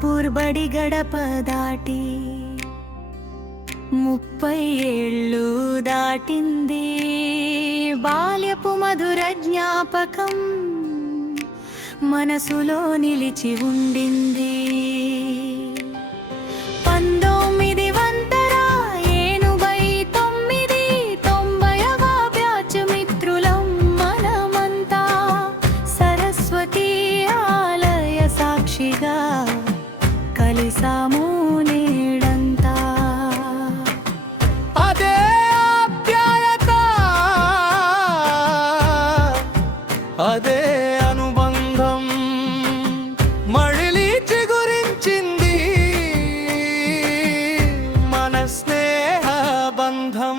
పూర్బడి గడప దాటి 30 ఏళ్ళు దాటింది. బాల్యపు మధుర జ్ఞాపకం మనసులో నిలిచి ఉండింది. 1989 బ్యాచ్ మిత్రులం మనమంతా సరస్వతి ఆలయ సాక్షిగా కలిసాము నేడంతా. అదే ఆప్యాయత, అదే అనుబంధం మళ్ళీ చిగురించింది మన స్నేహ బంధం.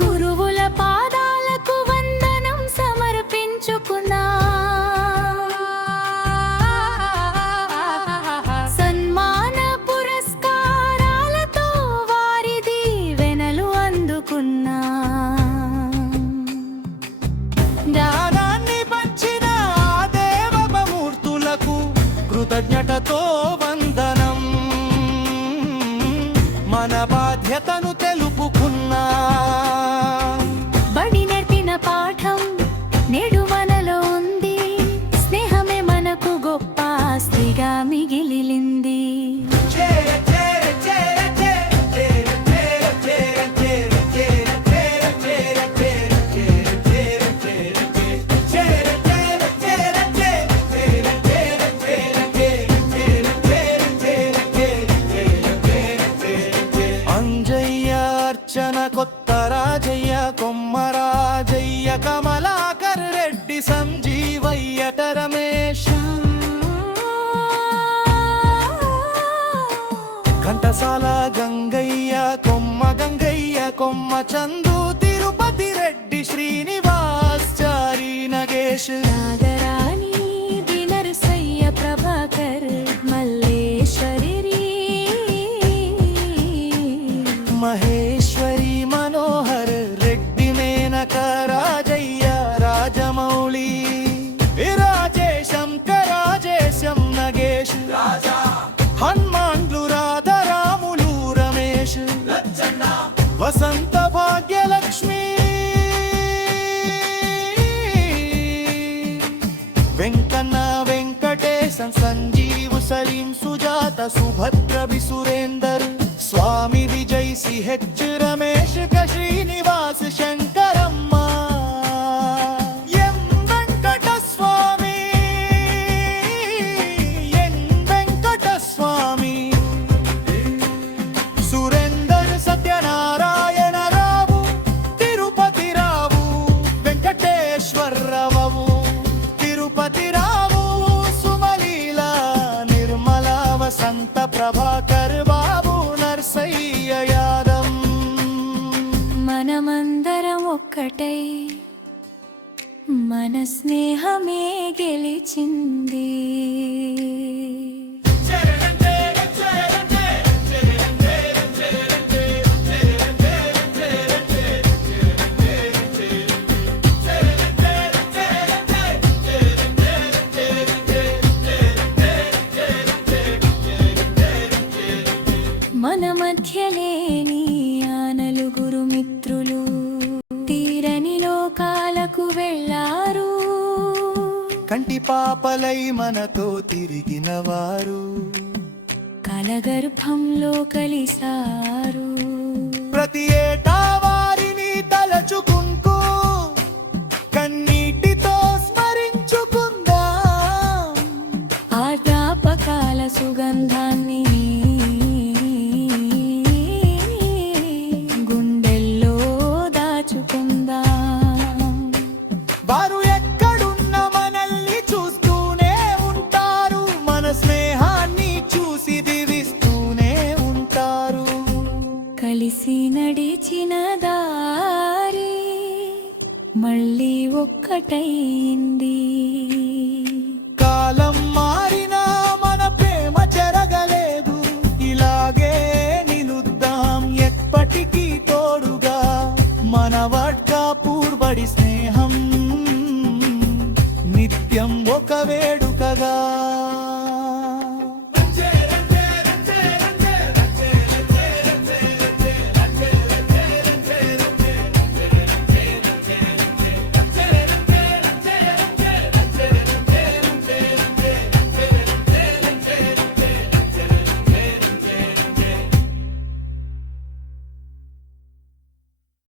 గురువుల పాదాలకు వందనం సమర్పించుకున్నా, సన్మాన పురస్కారాలతో వారి దీవెనలు అందుకున్నా. జ్ఞానాన్ని పంచిన ఆ దేవమూర్తులకు కృతజ్ఞతతో వందనం. మన బాధ్యతను తెలుపుకున్నా. బడి నేర్పిన పాఠం నేడు మనలో ఉంది. స్నేహమే మనకు గొప్ప ఆస్తిగా మిగిలింది. అంజయ్య, అర్చన, కొత్త రాజయ్య, కొమ్మరాజయ్య, కమలాకర్ రెడ్డి, సంజీవయ్యట, రమేష్, ఘంటసాల గంగయ్య, కొమ్మ గంగయ్య, కొమ్మ చందు, తిరుపతి రెడ్డి, శ్రీనివాస్, చారి నగేష్, నాగరాణి, దినరసయ్య, ప్రభాకర్, మల్లేశ్వరి, మహేశ్వరి, మనోహర్ రెడ్డి, మేనక, రాజయ్య, రాజమౌళి, రాజేశం, రాజేశం, నగేష్, హనుమాన్లు, రాధరాములు, రమేష్, వసంత, భాగ్యలక్ష్మి, వెంకన్న, వెంకటేశం, సంజీవ్, సలీం, సుజాత, సుభద్ర, సురేందర్, స్వామి, విజయ్, సిహెచ్, రమేష్, శ్రీనివాస్, శంకరమ్మ, ఎం వెంకటస్వామి, ఎన్ వెంకటస్వామి, సురేందర్, సత్యనారాయణ రావు, తిరుపతి రావు, వెంకటేశ్వరరావు, తిరుపతి రావు, సుమలీల, నిర్మల, వసంత, ప్రభాకర్ బాబు, నర్సయ్య యాదం. మనమందరం ఒక్కటై మన స్నేహమే గెలిచింది. మన మధ్య లేని ఆ నలుగురు మిత్రులు తీరని లోకాలకు వెళ్ళారు. కంటి పాపలై మనతో తిరిగిన వారు కలగర్భంలో కలిసారు. ప్రతి ఏటా వారిని తలచుకుంటూ కన్నీటితో స్మరించుకుందాం. ఆ జ్ఞాపకాల సుగంధాన్ని గుండెల్లో దాచుకుందాం. వారు ఎక్కడున్న మనల్ని చూస్తూనే ఉంటారు. మన స్నేహాన్ని చూసి దీవిస్తూనే ఉంటారు. కలిసి నడిచిన వేడుకగా